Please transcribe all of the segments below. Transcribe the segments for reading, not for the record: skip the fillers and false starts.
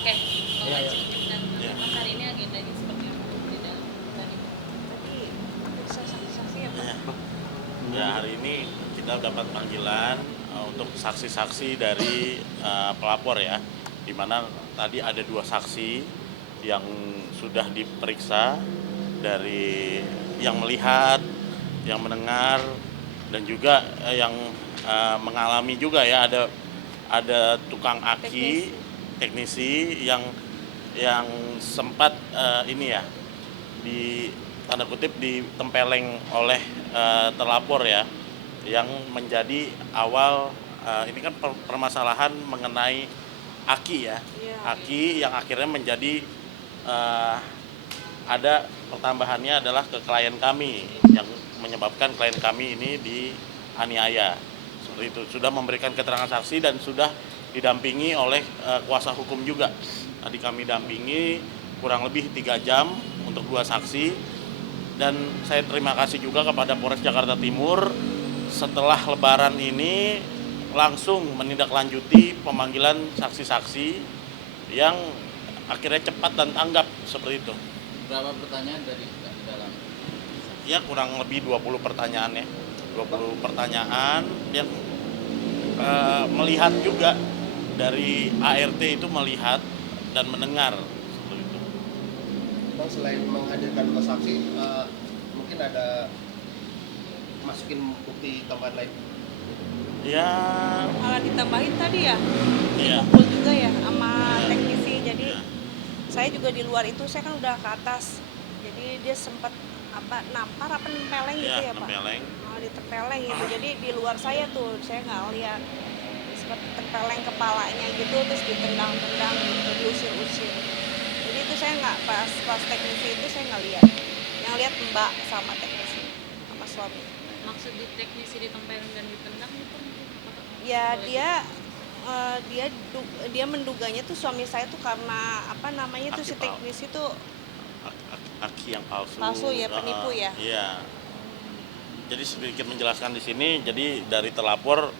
Oke, Iya, Bapak iya. Cincin dan Ya, Mas hari ini agendanya seperti apa di dalam tadi? Tadi periksa saksi-saksi ya Pak? ya. Ya, hari ini kita dapat panggilan untuk saksi-saksi dari pelapor ya, di mana tadi ada 2 saksi yang sudah diperiksa dari yang melihat, yang mendengar, dan juga yang mengalami juga ya, ada tukang aki, teknisi yang sempat ini ya di tanda kutip ditempeleng oleh terlapor ya, yang menjadi awal ini kan permasalahan mengenai aki ya, Iya. aki yang akhirnya menjadi eh, ada pertambahannya adalah ke klien kami yang menyebabkan klien kami ini dianiaya. Seperti itu, sudah memberikan keterangan saksi dan sudah didampingi oleh kuasa hukum juga. Tadi kami dampingi kurang lebih 3 jam untuk 2 saksi, dan saya terima kasih juga kepada Polres Jakarta Timur setelah Lebaran ini langsung menindaklanjuti pemanggilan saksi-saksi yang akhirnya cepat dan tanggap seperti itu. Berapa pertanyaan dari dalam? Ya kurang lebih 20 pertanyaan ya. 20 pertanyaan yang melihat juga dari ART itu melihat dan mendengar seperti itu. Bang, selain menghadirkan 2 saksi, mungkin ada masukin bukti tambahan lain? Ya, Malah ditambahin tadi ya, iya. dipukul juga ya sama teknisi. Jadi Ya. saya juga di luar itu, saya kan udah ke atas. Jadi dia sempat nampar apa nempeleng gitu Ya, ya Pak? nempeleng. Malah ditempeleng gitu. Jadi di luar saya tuh, saya nggak lihat. Seperti tempeleng kepalanya gitu, terus ditendang-tendang gitu, diusir-usir. Jadi itu saya nggak, pas teknisi itu saya nggak lihat. Yang lihat Mbak sama teknisi sama suami. Maksud di teknisi ditempelin dan ditendang itu apakah? Ya dia menduganya tuh suami saya tuh karena apa namanya tuh si Aki palsu. teknisi tuh Aki yang palsu. palsu ya, penipu ya. Iya. Jadi sedikit menjelaskan di sini, jadi dari terlapor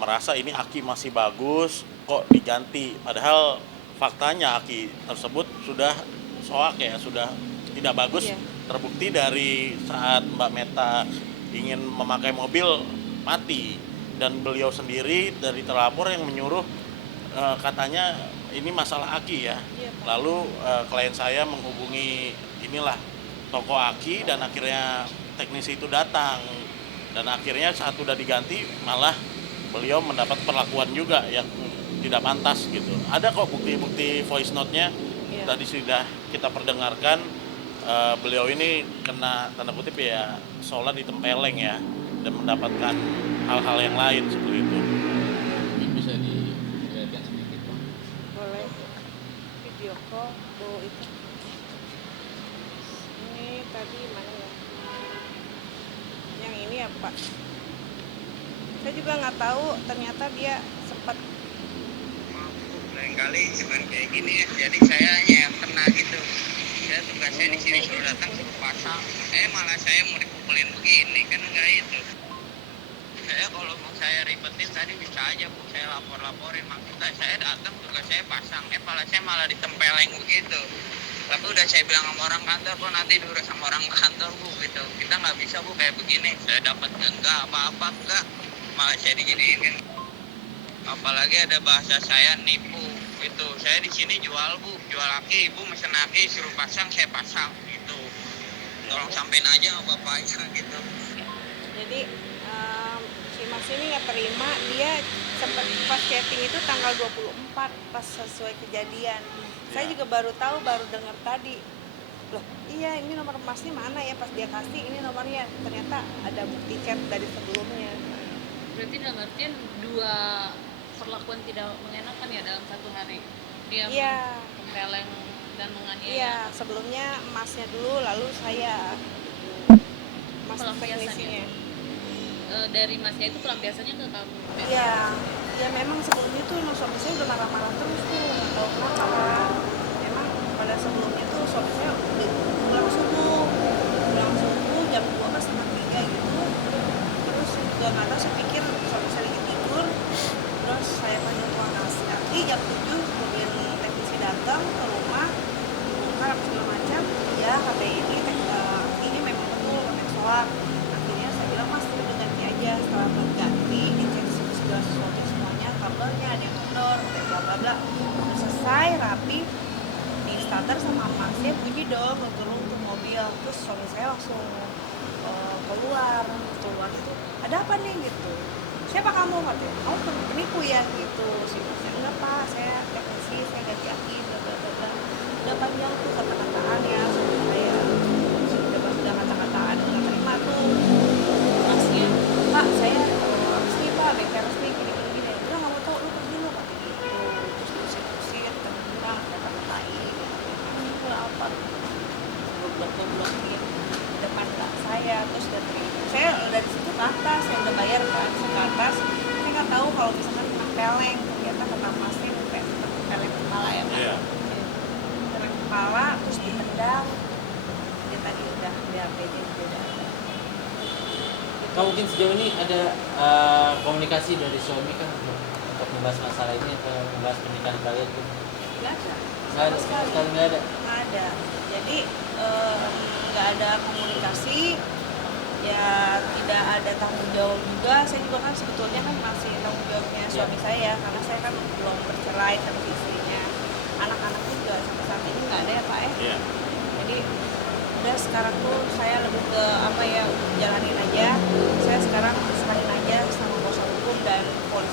merasa ini aki masih bagus, kok diganti. Padahal faktanya aki tersebut sudah soak ya, sudah tidak bagus. Iya. Terbukti dari saat Mbak Meta ingin memakai mobil mati, dan beliau sendiri dari terlapor yang menyuruh katanya ini masalah aki ya. Iya, Pak. Lalu klien saya menghubungi inilah toko aki, dan akhirnya teknisi itu datang, dan akhirnya saat sudah diganti malah beliau mendapat perlakuan juga yang tidak pantas gitu. Ada kok bukti-bukti voice note-nya. Iya. Tadi sudah kita perdengarkan. Beliau ini kena tanda kutip ya sholat ditempeleng ya, dan mendapatkan hal-hal yang lain seperti itu. Mungkin bisa dilihatkan sedikit Bang. Boleh video call tuh itu. Ini tadi mana ya? Yang ini ya Pak. Saya juga nggak tahu, ternyata dia sempat Lain kali cuman kayak gini ya, jadi saya hanya yang kena gitu. Saya tugas saya di sini suruh datang suruh pasang, malah saya mau dipukulin begini kan, enggak itu. Saya kalau mau saya ribetin tadi bisa aja Bu, saya laporin, maksudnya saya datang tugas saya pasang, malah saya malah ditempeleng begitu. Tapi udah saya bilang sama orang kantor, kok nanti diurus sama orang kantor Bu gitu. Kita nggak bisa Bu kayak begini, saya dapat enggak apa-apa enggak, malah saya diginiin. Apalagi ada bahasa saya nipu gitu. Saya di sini jual Bu, jual aki, Ibu mesen aki suruh pasang, saya pasang gitu. Tolong sampein aja sama bapaknya gitu. jadi si Mas ini nggak terima, dia sempat pas chatting itu tanggal 24 pas sesuai kejadian. Saya juga baru tahu, baru dengar tadi. Loh, iya ini nomor Masnya mana ya, pas dia kasih ini nomornya, ternyata ada bukti chat dari sebelumnya. Berarti dalam artian 2 perlakuan tidak mengenakan ya dalam 1 hari. Dia Iya. mentempeleng dan menganiaya. Iya, sebelumnya Masnya dulu, lalu saya Mas Pelampiasan teknisinya. Dari Masnya itu pelampiasannya ke kamu. Iya, ya memang sebelumnya tuh emang suami saya udah marah-marah terus tuh, nggak tahu kenapa. Memang pada sebelumnya tuh suami saya udah pulang subuh jam 2 pas setengah 3 gitu. Terus udah nggak tahu, saya pikir suami saya lagi tidur. Terus saya panggil tukang nasi, jam 7 mobil teknisi datang ke rumah bongkar apa segala macam, ya katanya ini memang betul katanya soal. Akhirnya saya bilang mas udah ganti aja, setelah ganti dicek segala sesuatu semuanya, kabelnya ada yang kendor, bla bla bla. Udah selesai rapi, di starter sama masnya bunyi dong ngegerung tuh mobil. Terus suami saya langsung keluar itu ada apa nih gitu, siapa kamu katanya, kamu penipu ya gitu. Si masnya enggak pak, saya depresi, saya ganti aki bla bla bla bla. Udah panjang tuh kata-kataan ya sama saya, sudah kata-kataan nggak terima tuh masnya. Pak saya resmi pak, bengkel resmi gini gini gini. Udah nggak mau tahu, lu pergi lu kata gitu. Terus diusir-usir dan bilang kata-katain itu apa goblok-goblokin depan kak saya. Terus saya dari situ ke atas, saya udah bayar kan, saya ke atas, saya nggak tahu kalau misalkan kena peleng, ternyata kena masnya kayak peleng kepala ya kan. Iya. Peleng kepala terus ditendang, dia tadi udah BAP dia udah ada. Kau mungkin sejauh ini ada komunikasi dari suami kan untuk membahas masalah ini atau membahas pernikahan kalian tuh? Nggak ada, Nggak ada, sama sekali nggak ada. nggak ada. Jadi nggak ada komunikasi, ya tidak ada tanggung jawab juga. Saya juga kan sebetulnya kan masih tanggung jawabnya suami saya, karena saya kan belum bercerai sama istrinya. Anak-anak juga sampai saat ini nggak ada ya pak ya. Iya. Jadi udah sekarang tuh saya lebih ke apa ya, jalanin aja. Saya sekarang